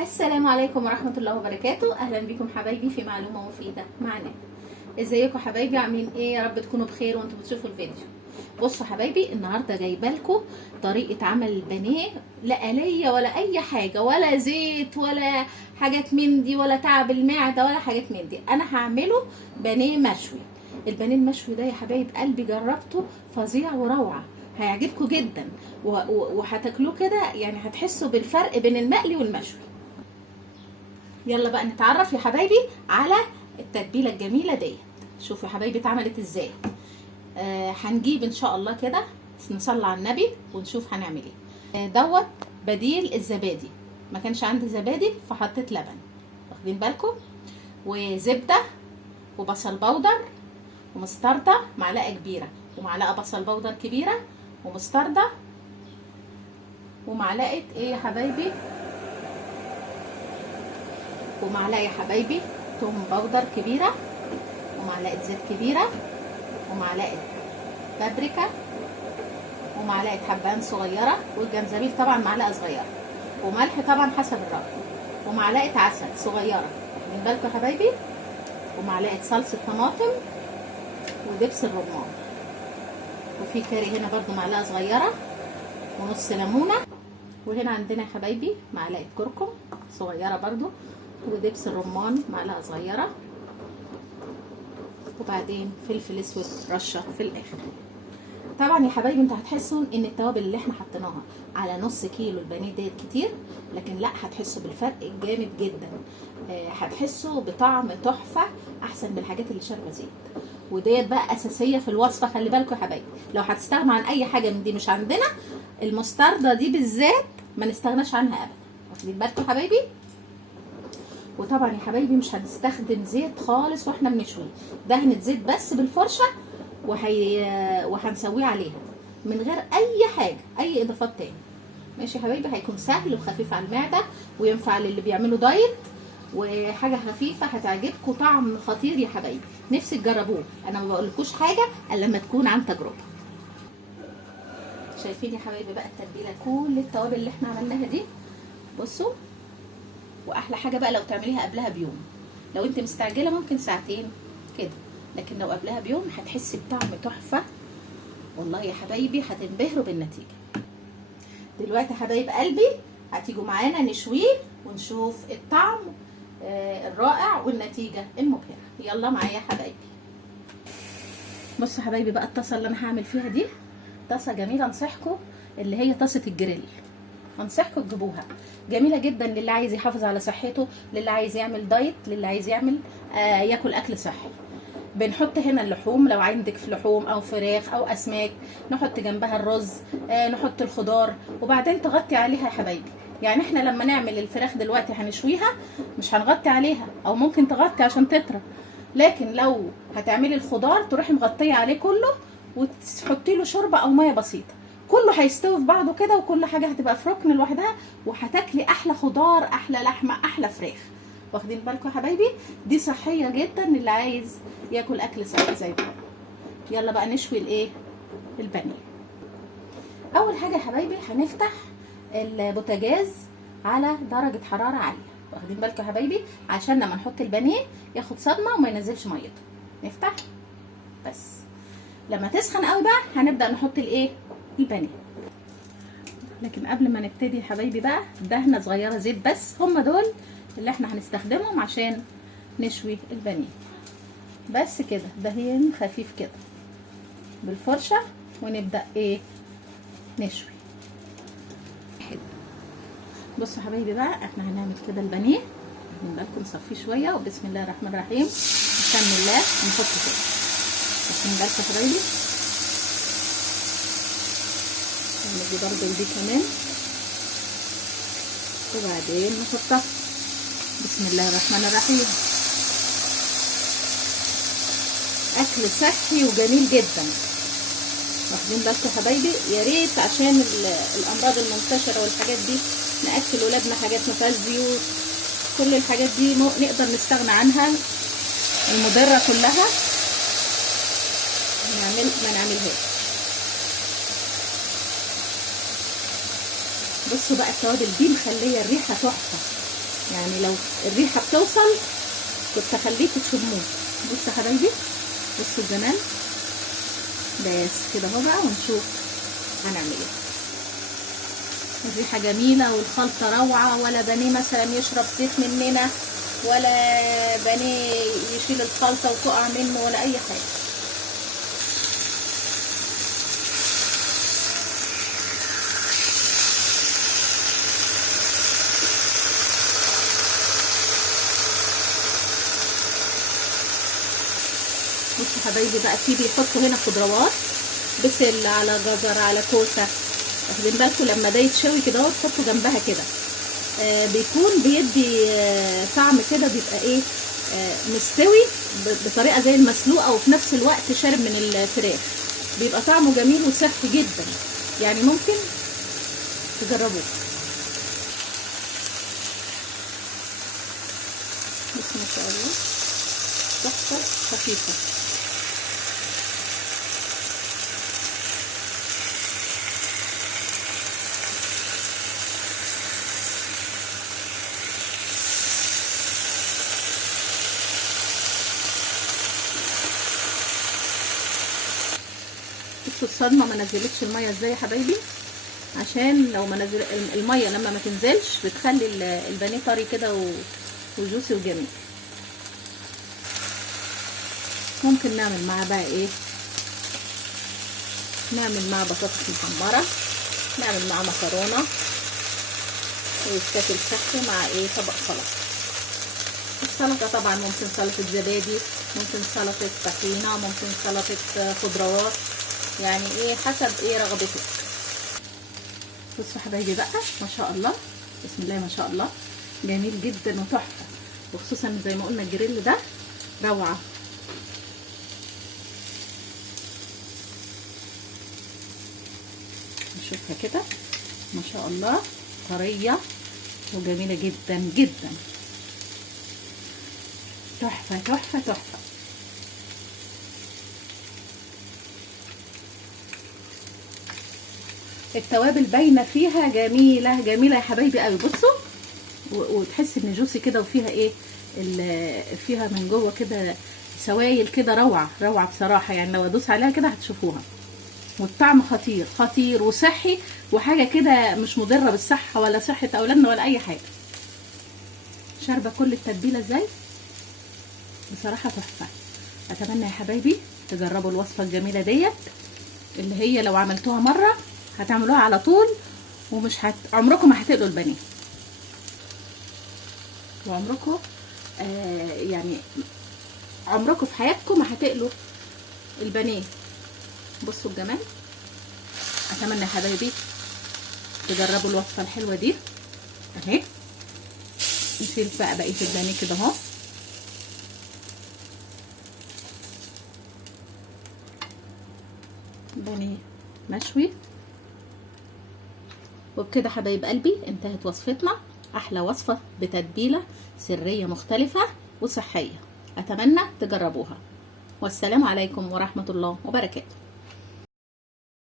السلام عليكم ورحمة الله وبركاته. أهلا بكم حبايبي في معلومة مفيدة معنا. ازيكم حبايبي؟ عاملين ايه؟ يا رب تكونوا بخير وانتم بتشوفوا الفيديو. بصوا حبايبي، النهارده جايبه لكم طريقة عمل البانيه، لا آلية ولا أي حاجة ولا زيت ولا حاجات من دي ولا تعب المعدة ولا حاجات من دي. أنا هعمله بانيه مشوي. البانيه المشوي ده يا حبايب قلبي جربته، فظيع وروعة، هيعجبكم جدا وهتاكلوه كده، يعني هتحسوا بالفرق بين المقلي والمشوي. يلا بقى نتعرف يا حبايبي على التتبيله الجميله ديت. شوفوا يا حبايبي اتعملت ازاي. هنجيب ان شاء الله كده، نصلي على النبي ونشوف هنعمل ايه. دوت بديل الزبادي، ما كانش عندي زبادي فحطيت لبن، واخدين بالكم، وزبده وبصل بودر ومستردة معلقه كبيره، ومعلقه بصل بودر كبيره، ومستردة، ومعلقه ايه يا حبايبي، ومعلقه يا حبايبي توم بودر كبيره، ومعلقه زيت كبيره، ومعلقه بابريكا، ومعلقه حبهان صغيره، والجنزبيل طبعا معلقه صغيره، وملح طبعا حسب الرغبه، ومعلقه عسل صغيره، واخدين بالكم يا حبايبي، ومعلقه صلصه طماطم، ودبس الرمان، وفي كاري هنا برضو معلقه صغيره، ونص ليمونه، وهنا عندنا يا حبايبي معلقه كركم صغيره برضو، ودبس الرمان معلقه صغيره، وبعدين فلفل اسود رشه في الاخر. طبعا يا حبايبي انتوا هتحسوا ان التوابل اللي احنا حطيناها على نص كيلو البانيه ديت كتير، لكن لا، هتحسوا بالفرق الجامد جدا. هتحسوا بطعم تحفه احسن من الحاجات اللي شاربه زيت، وديت بقى اساسيه في الوصفه. خلي بالكم يا حبايبي، لو هتستغنوا عن اي حاجه من دي مش عندنا، المستردة دي بالذات ما نستغناش عنها ابدا، واخدين بالكم يا حبايبي. وطبعا يا حبايبي مش هنستخدم زيت خالص واحنا بنشويه، دهنة زيت بس بالفرشه وهنسويه عليها من غير اي حاجه، اي اضافات تاني. ماشي يا حبايبي، هيكون سهل وخفيف على المعده، وينفع للي بيعملوا دايت، وحاجه خفيفه هتعجبكم، طعم خطير يا حبايبي، نفسي تجربوه. انا ما بقولكوش حاجه الا لما تكون عن تجربه. شايفين يا حبايبي بقى التتبيله، كل التوابل اللي احنا عملناها دي، بصوا. واحلى حاجه بقى لو تعمليها قبلها بيوم، لو انت مستعجله ممكن ساعتين كده، لكن لو قبلها بيوم هتحسي بطعم تحفه والله يا حبايبي، هتنبهروا بالنتيجه. دلوقتي يا حبايب قلبي هتيجوا معانا نشويه ونشوف الطعم الرائع والنتيجه المبهره. يلا معايا يا حبايبي. بصوا يا حبايبي بقى، الطاسه اللي انا هعمل فيها دي طاسه جميله، انصحكم اللي هي طاسه الجريل، انصحكم تجيبوها، جميله جدا للي عايز يحافظ على صحته، للي عايز يعمل دايت، للي عايز يعمل ياكل اكل صحي. بنحط هنا اللحوم، لو عندك في لحوم او فراخ او اسماك، نحط جنبها الرز، نحط الخضار، وبعدين تغطي عليها يا حبايبي. يعني احنا لما نعمل الفراخ دلوقتي هنشويها، مش هنغطي عليها، او ممكن تغطي عشان تطرى، لكن لو هتعملي الخضار تروحي مغطيه عليه كله، وتحطي له شوربه او ميه بسيطه، كله هيستوي في بعضه كده، وكل حاجه هتبقى في ركن لوحدها، وهتاكلي احلى خضار، احلى لحمه، احلى فراخ. واخدين بالكم يا حبايبي؟ دي صحيه جدا اللي عايز ياكل اكل صحي زي كده. يلا بقى نشوي الايه، البانيه. اول حاجه يا حبايبي هنفتح البوتاجاز على درجه حراره عاليه، واخدين بالكم يا حبايبي، عشان لما نحط البانيه ياخد صدمه وما ينزلش ميته. نفتح بس، لما تسخن قوي بقى هنبدا نحط الايه، البانيه. لكن قبل ما نبتدي يا حبايبي بقى، دهنه صغيره زيت بس، هم دول اللي احنا هنستخدمهم عشان نشوي البانيه. بس كده، دهين خفيف كده بالفرشه، ونبدا ايه، نشوي. بصوا يا حبايبي بقى، احنا هنعمل كده البانيه، بالكم نصفيه شويه، وبسم الله الرحمن الرحيم، بسم الله نحط كده، بسم الله يا حبايبي. ندي برضه دي كمان، وبعدين نحطها، بسم الله الرحمن الرحيم. اكل صحي وجميل جدا، واخدين بالكم يا حبايبي. يا ريت عشان الامراض المنتشره والحاجات دي ناكل ولادنا حاجات ما فيهاش زيوت، كل الحاجات دي نقدر نستغنى عنها، المضره كلها ما نعملهاش. بصوا بقى التوابل دي مخليه الريحه تحفه، يعني لو الريحه بتوصل كنت اخليكم تشموه. بصوا يا حبايبي، بصوا الجمال. بس كده اهو بقى، ونشوف هنعمل ايه. الريحه جميله والخلطه روعه، ولا بانيه مثلا يشرب زيت مننا، ولا بانيه يشيل الخلطه وتقع منه، ولا اي حاجه. بصوا حبايبي بقى، في بيحطوا هنا خضروات، بسل على جزر على كوسه. واخدين بالكم لما ده يتشوي كده اهو تحطوا جنبها كده، بيكون بيدي طعم كده، بيبقى ايه، مستوي بطريقه زي المسلوقه، وفي نفس الوقت شارب من الفراخ. بيبقى طعمه جميل وصحي جدا، يعني ممكن تجربوه. بسم ما شاء الله، تحفه خفيفه. بصوا الصدمه ما نزلتش الميه ازاي يا حبايبي، عشان لو ما نزل الميه لما ما تنزلش بتخلي البانيه طري كده وجوسي وجميل. ممكن نعمل معاه بقى ايه، نعمل معاه بطاطس محمره، نعمل معاه مكرونه، ويتاكل صحي مع ايه، طبق سلطه. السلطه طبعا ممكن سلطه زبادي، ممكن سلطه طحينه، ممكن سلطه خضروات، يعني ايه حسب ايه رغبتك. بصوا حبايبي بقى، ما شاء الله، بسم الله ما شاء الله، جميل جدا وتحفه. وخصوصا زي ما قلنا الجريل ده روعه. نشوفها كده، ما شاء الله، طريه وجميله جدا جدا، تحفه تحفه تحفه. التوابل باينه فيها، جميله جميله يا حبايبي قوي. بصوا، وتحس ان جوسي كده، وفيها ايه، فيها من جوه كده سوائل كده، روعه روعه بصراحه. يعني لو ادوس عليها كده هتشوفوها. والطعم خطير خطير وصحي، وحاجه كده مش مضره بالصحه ولا صحه اولادنا ولا اي حاجه. شاربه كل التتبيله ازاي، بصراحه تحفه. اتمنى يا حبايبي تجربوا الوصفه الجميله ديت، اللي هي لو عملتوها مره هتعملوها على طول، ومش عمركم ما هتقلوا البانيه، وعمركم يعني عمركم في حياتكم ما هتقلوا البانيه. بصوا الجمال. اتمنى يا حبايبي تجربوا الوصفه الحلوه دي اهي. نشيل بقى بقيه البانيه كده اهو. بانيه مشوي. وبكده حبايب قلبي انتهت وصفتنا، احلى وصفه بتتبيله سريه مختلفه وصحيه. اتمنى تجربوها، والسلام عليكم ورحمه الله وبركاته.